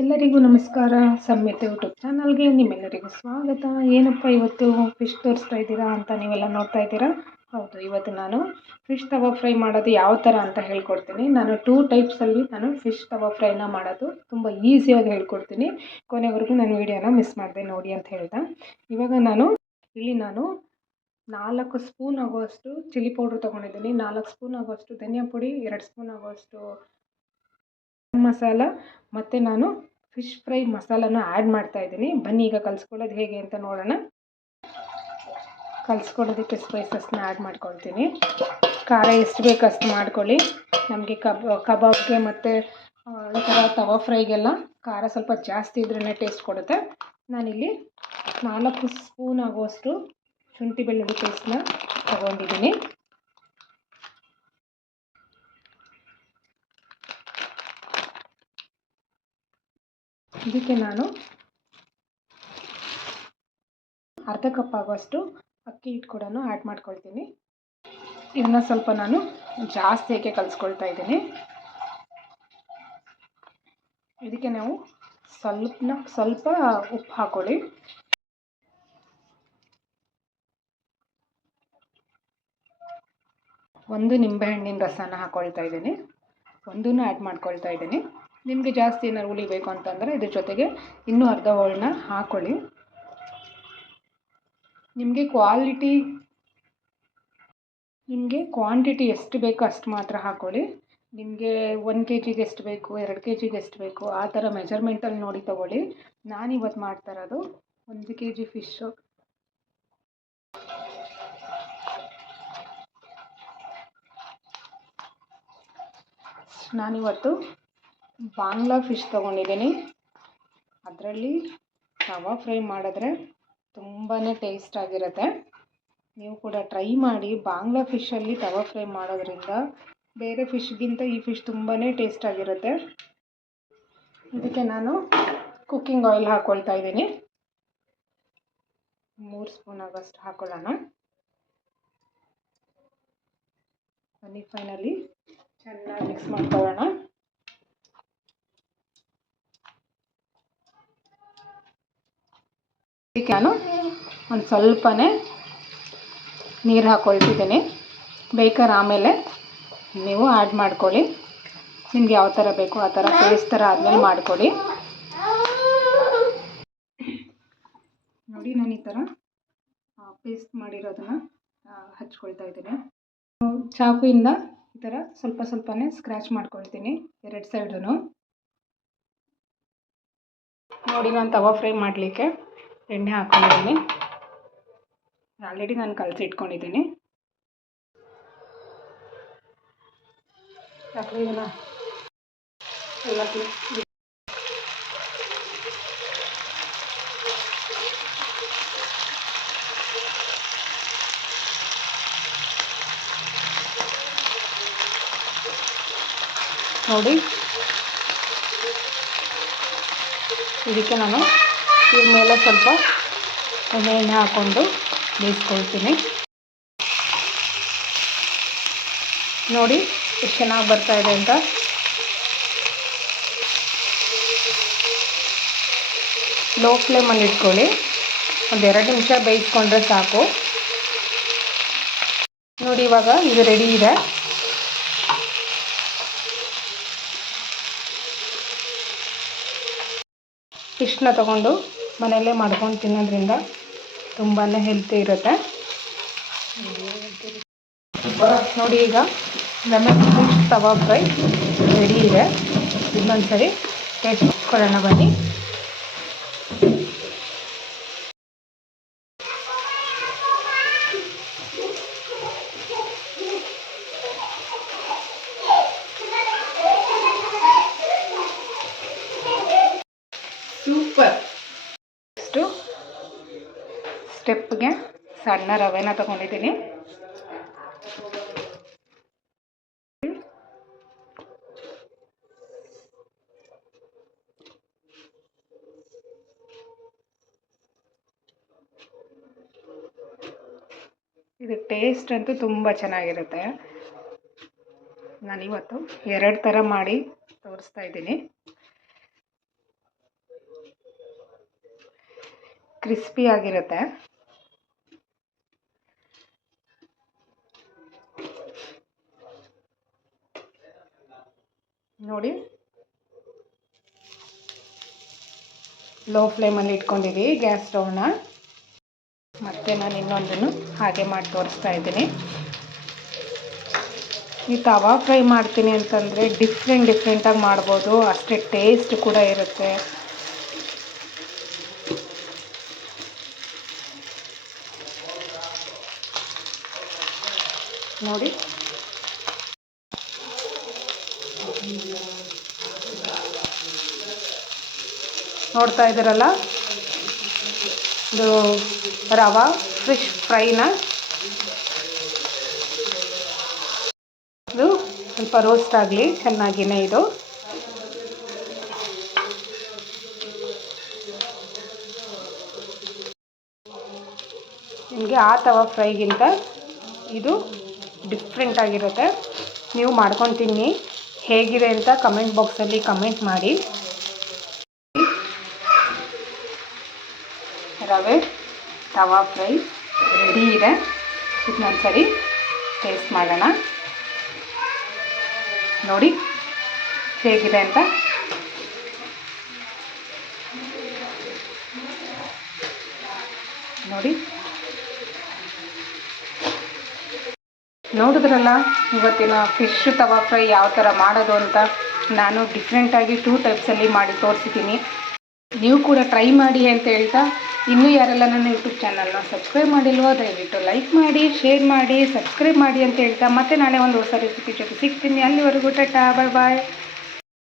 ಎಲ್ಲರಿಗೂ ನಮಸ್ಕಾರ. ಸಮ್ಯತೆ ಯೂಟ್ಯೂಬ್ ಚಾನಲ್ಗೆ ನಿಮ್ಮೆಲ್ಲರಿಗೂ ಸ್ವಾಗತ. ಏನಪ್ಪ ಇವತ್ತು ಫಿಶ್ ತೋರಿಸ್ತಾ ಇದ್ದೀರಾ ಅಂತ ನೀವೆಲ್ಲ ನೋಡ್ತಾ ಇದ್ದೀರಾ? ಹೌದು, ಇವತ್ತು ನಾನು ಫಿಶ್ ತವಾ ಫ್ರೈ ಮಾಡೋದು ಯಾವ ಥರ ಅಂತ ಹೇಳ್ಕೊಡ್ತೀನಿ. ನಾನು ಟೂ ಟೈಪ್ಸಲ್ಲಿ ನಾನು ಫಿಶ್ ತವಾ ಫ್ರೈನ ಮಾಡೋದು ತುಂಬ ಈಸಿಯಾಗಿ ಹೇಳ್ಕೊಡ್ತೀನಿ. ಕೊನೆವರೆಗೂ ನಾನು ವೀಡಿಯೋನ ಮಿಸ್ ಮಾಡಿದೆ ನೋಡಿ ಅಂತ ಹೇಳ್ದೆ ಇವಾಗ ನಾನು, ಇಲ್ಲಿ ನಾನು ನಾಲ್ಕು ಸ್ಪೂನ್ ಆಗುವಷ್ಟು ಚಿಲ್ಲಿ ಪೌಡ್ರ್ ತೊಗೊಂಡಿದ್ದೀನಿ. ನಾಲ್ಕು ಸ್ಪೂನ್ ಆಗುವಷ್ಟು ಧನಿಯಾ ಪುಡಿ, ಎರಡು ಸ್ಪೂನ್ ಆಗುವಷ್ಟು ಮಸಾಲ, ಮತ್ತು ನಾನು ಫಿಶ್ ಫ್ರೈ ಮಸಾಲನ ಆ್ಯಡ್ ಮಾಡ್ತಾ ಇದ್ದೀನಿ. ಬನ್ನಿ, ಈಗ ಕಲಿಸ್ಕೊಳ್ಳೋದು ಹೇಗೆ ಅಂತ ನೋಡೋಣ. ಕಲಿಸ್ಕೊಳ್ಳೋದಕ್ಕೆ ಸ್ಪೈಸಸ್ನ ಆ್ಯಡ್ ಮಾಡ್ಕೊಳ್ತೀನಿ. ಖಾರ ಎಷ್ಟು ಬೇಕು ಅಷ್ಟು ಮಾಡ್ಕೊಳ್ಳಿ. ನಮಗೆ ಕಬ್, ಕಬಾಬ್ಗೆ ಮತ್ತು ಈ ಥರ ತವಾ ಫ್ರೈಗೆಲ್ಲ ಖಾರ ಸ್ವಲ್ಪ ಜಾಸ್ತಿ ಇದ್ರೇ ಟೇಸ್ಟ್ ಕೊಡುತ್ತೆ. ನಾನಿಲ್ಲಿ ನಾಲ್ಕು ಸ್ಪೂನ್ ಆಗುವಷ್ಟು ಶುಂಠಿ ಬೆಳ್ಳುಳ್ಳಿ ಪೇಸ್ಟ್ನ ತಗೊಂಡಿದ್ದೀನಿ. ಇದಕ್ಕೆ ನಾನು ಅರ್ಧ ಕಪ್ ಆಗುವಷ್ಟು ಅಕ್ಕಿ ಹಿಟ್ಟು ಕೂಡ ಆ್ಯಡ್ ಮಾಡ್ಕೊಳ್ತೀನಿ. ಇದನ್ನು ಸ್ವಲ್ಪ ನಾನು ಜಾಸ್ತಿ ಏಕೆ ಕಲಿಸ್ಕೊಳ್ತಾ ಇದ್ದೀನಿ. ಇದಕ್ಕೆ ನಾವು ಸ್ವಲ್ಪನ ಸ್ವಲ್ಪ ಉಪ್ಪು ಹಾಕೊಳ್ಳಿ. ಒಂದು ನಿಂಬೆಹಣ್ಣಿನ ರಸನ ಹಾಕ್ಕೊಳ್ತಾ ಇದ್ದೀನಿ. ಒಂದೂ ಆ್ಯಡ್ ಮಾಡ್ಕೊಳ್ತಾ ಇದ್ದೀನಿ. ನಿಮಗೆ ಜಾಸ್ತಿ ಏನಾದ್ರು ಬೇಕು ಅಂತಂದರೆ ಇದ್ರ ಜೊತೆಗೆ ಇನ್ನೂ ಅರ್ಧ ಹೋಳನ್ನ ಹಾಕ್ಕೊಳ್ಳಿ ನಿಮಗೆ ಕ್ವಾಲಿಟಿ ನಿಮಗೆ ಕ್ವಾಂಟಿಟಿ ಎಷ್ಟು ಬೇಕೋ ಅಷ್ಟು ಮಾತ್ರ ಹಾಕ್ಕೊಳ್ಳಿ ನಿಮಗೆ ಒಂದು ಕೆ ಜಿಗೆ ಎಷ್ಟು ಬೇಕು, ಎರಡು ಕೆ ಜಿಗೆ ಎಷ್ಟು ಬೇಕು, ಆ ಥರ ಮೆಜರ್ಮೆಂಟಲ್ಲಿ ನೋಡಿ ತೊಗೊಳ್ಳಿ. ನಾನಿವತ್ತು ಮಾಡ್ತಾ ಇರೋದು ಒಂದು ಕೆ ಜಿ ಫಿಶ್ಶು ನಾನಿವತ್ತು ಬಾಂಗ್ಲಾ ಫಿಶ್ ತೊಗೊಂಡಿದ್ದೀನಿ. ಅದರಲ್ಲಿ ತವಾ ಫ್ರೈ ಮಾಡಿದ್ರೆ ತುಂಬಾ ಟೇಸ್ಟ್ ಆಗಿರುತ್ತೆ. ನೀವು ಕೂಡ ಟ್ರೈ ಮಾಡಿ. ಬಾಂಗ್ಲಾ ಫಿಶಲ್ಲಿ ತವಾ ಫ್ರೈ ಮಾಡೋದ್ರಿಂದ ಬೇರೆ ಫಿಶ್ಗಿಂತ ಈ ಫಿಶ್ ತುಂಬಾ ಟೇಸ್ಟ್ ಆಗಿರುತ್ತೆ. ಇದಕ್ಕೆ ನಾನು ಕುಕ್ಕಿಂಗ್ ಆಯಿಲ್ ಹಾಕ್ಕೊಳ್ತಾ ಇದ್ದೀನಿ. ಮೂರು ಸ್ಪೂನ್ ಆಗೋಷ್ಟು ಹಾಕ್ಕೊಳ್ಳೋಣ ಬನ್ನಿ ಫೈನಲಿ ಚೆನ್ನಾಗಿ ಮಿಕ್ಸ್ ಮಾಡ್ಕೊಳ್ಳೋಣ. ಇದಕ್ಕೆ ನಾನು ಒಂದು ಸ್ವಲ್ಪನೇ ನೀರು ಹಾಕೊಳ್ತಿದ್ದೀನಿ. ಬೇಕಾದ್ರೆ ಆಮೇಲೆ ನೀವು ಆ್ಯಡ್ ಮಾಡ್ಕೊಳ್ಳಿ. ನಿಮ್ಗೆ ಯಾವ ಥರ ಬೇಕೋ ಆ ಥರ ಪೇಸ್ಟ್ ಥರ ಆದಮೇಲೆ ಮಾಡ್ಕೊಳ್ಳಿ. ನೋಡಿ ನಾನು ಈ ಥರ ಪೇಸ್ಟ್ ಮಾಡಿರೋದನ್ನು ಹಚ್ಕೊಳ್ತಾ ಇದ್ದೀನಿ. ಚಾಕುವಿಂದ ಈ ಥರ ಸ್ವಲ್ಪ ಸ್ವಲ್ಪನೇ ಸ್ಕ್ರ್ಯಾಚ್ ಮಾಡ್ಕೊಳ್ತೀನಿ ಎರಡು ಸೈಡೂ ನೋಡಿ ನಾನು ತವಾ ಫ್ರೈ ಮಾಡಲಿಕ್ಕೆ. ಎಣ್ಣೆ ಹಾಕ್ಕೊಂಡಿದ್ದೀನಿ ಆಲ್ರೆಡಿ ನಾನು ಕಲಸಿ ಇಟ್ಕೊಂಡಿದ್ದೀನಿ. ಯಾಕಂದ್ರೆ ಎಲ್ಲ ನೋಡಿ. ಇದಕ್ಕೆ ನಾನು ಇದ್ರ ಮೇಲೆ ಸ್ವಲ್ಪ ಎಣ್ಣೆ ಹಾಕ್ಕೊಂಡು ಬೇಯಿಸ್ಕೊಳ್ತೀನಿ. ನೋಡಿ ಎಷ್ಟು ಚೆನ್ನಾಗಿ ಇದೆ ಅಂತ. ಲೋ ಫ್ಲೇಮಲ್ಲಿ ಇಟ್ಕೊಳ್ಳಿ. ಒಂದು ಎರಡು ನಿಮಿಷ ಬೇಯಿಸ್ಕೊಂಡ್ರೆ ಸಾಕು. ನೋಡಿ ಇವಾಗ ಇದು ರೆಡಿ ಇದೆ. ಇಷ್ಟನ್ನ ತೊಗೊಂಡು ಮನೆಯಲ್ಲೇ ಮಾಡ್ಕೊಂಡು ತಿನ್ನೋದ್ರಿಂದ ತುಂಬಾ ಹೆಲ್ತಿ ಇರುತ್ತೆ. ನೋಡಿ ಈಗ lemon fish tawa fry ready ಇದೆ. ಇನ್ನೊಂದು ಸರಿ ಟೇಸ್ಟ್ ಕೊಡೋಣ ಬನ್ನಿ. ನೆಕ್ಸ್ಟು ಸ್ಟೆಪ್ಗೆ ಸಣ್ಣ ರವೆನ ತಗೊಂಡಿದ್ದೀನಿ. ಇದು ಟೇಸ್ಟ್ ಅಂತೂ ತುಂಬ ಚೆನ್ನಾಗಿರುತ್ತೆ. ನಾನಿವತ್ತು ಎರಡು ಥರ ಮಾಡಿ ತೋರಿಸ್ತಾ ಇದ್ದೀನಿ. ಕ್ರಿಸ್ಪಿ ಆಗಿರುತ್ತೆ. ನೋಡಿ. ಲೋ ಫ್ಲೇಮಲ್ಲಿ ಇಟ್ಕೊಂಡಿದ್ದೀವಿ ಗ್ಯಾಸ್ ಸ್ಟೌವ್ನ ಮತ್ತು ನಾನು ಇನ್ನೊಂದನ್ನು ಹಾಗೆ ಮಾಡಿ ತೋರಿಸ್ತಾ ಇದ್ದೀನಿ. ಈ ತವಾ ಫ್ರೈ ಮಾಡ್ತೀನಿ ಅಂತಂದರೆ ಡಿಫ್ರೆಂಟ್ ಡಿಫ್ರೆಂಟಾಗಿ ಮಾಡ್ಬೋದು. ಅಷ್ಟೇ ಟೇಸ್ಟ್ ಕೂಡ ಇರುತ್ತೆ. ನೋಡಿ. ನೋಡ್ತಾ ಇದ್ದೀರಲ್ಲ? ಇದು ರವಾ ಫಿಶ್ ಫ್ರೈನ ಇದು ಸ್ವಲ್ಪ ರೋಸ್ಟ್ ಆಗಲಿ, ಚೆನ್ನಾಗಿನೇ ಇದು. ನಿಮಗೆ ಆ ತವಾ ಫ್ರೈಗಿಂತ ಇದು ಡಿಫ್ರೆಂಟ್ ಆಗಿರುತ್ತೆ. ನೀವು ಮಾಡ್ಕೊಂಡು ತಿನ್ನಿ ಹೇಗಿದೆ ಅಂತ ಕಮೆಂಟ್ ಬಾಕ್ಸಲ್ಲಿ ಕಮೆಂಟ್ ಮಾಡಿ. ರವೆ, ತವಾ ಫ್ರೈ ರೆಡಿ ಇದೆ. ಇದನ್ನೊಂದು ಸರಿ ಟೇಸ್ಟ್ ಮಾಡೋಣ. ನೋಡಿ ಹೇಗಿದೆ ಅಂತ. ನೋಡಿ. ನೋಡಿದ್ರಲ್ಲ, ಇವತ್ತಿನ ಫಿಶ್ ತವಾ ಫ್ರೈ ಯಾವ ಥರ ಮಾಡೋದು ಅಂತ ನಾನು ಡಿಫ್ರೆಂಟಾಗಿ ಟೂ ಟೈಪ್ಸಲ್ಲಿ ಮಾಡಿ ತೋರಿಸಿದ್ದೀನಿ. ನೀವು ಕೂಡ ಟ್ರೈ ಮಾಡಿ ಅಂತ ಹೇಳ್ತಾ, ಇನ್ನೂ ಯಾರೆಲ್ಲ ನನ್ನ ಯೂಟ್ಯೂಬ್ ಚಾನಲ್ನ ಸಬ್ಸ್ಕ್ರೈಬ್ ಮಾಡಿಲ್ವೋ, ದಯವಿಟ್ಟು ಲೈಕ್ ಮಾಡಿ ಶೇರ್ ಮಾಡಿ ಸಬ್ಸ್ಕ್ರೈಬ್ ಮಾಡಿ ಅಂತ ಹೇಳ್ತಾ, ಮತ್ತೆ ನಾಳೆ ಒಂದು ಹೊಸ ರೆಸಿಪಿ ಜೊತೆ ಸಿಗ್ತೀನಿ. ಅಲ್ಲಿವರೆಗೂ ಟಾಟಾ ಬಾಯ್ ಬಾಯ್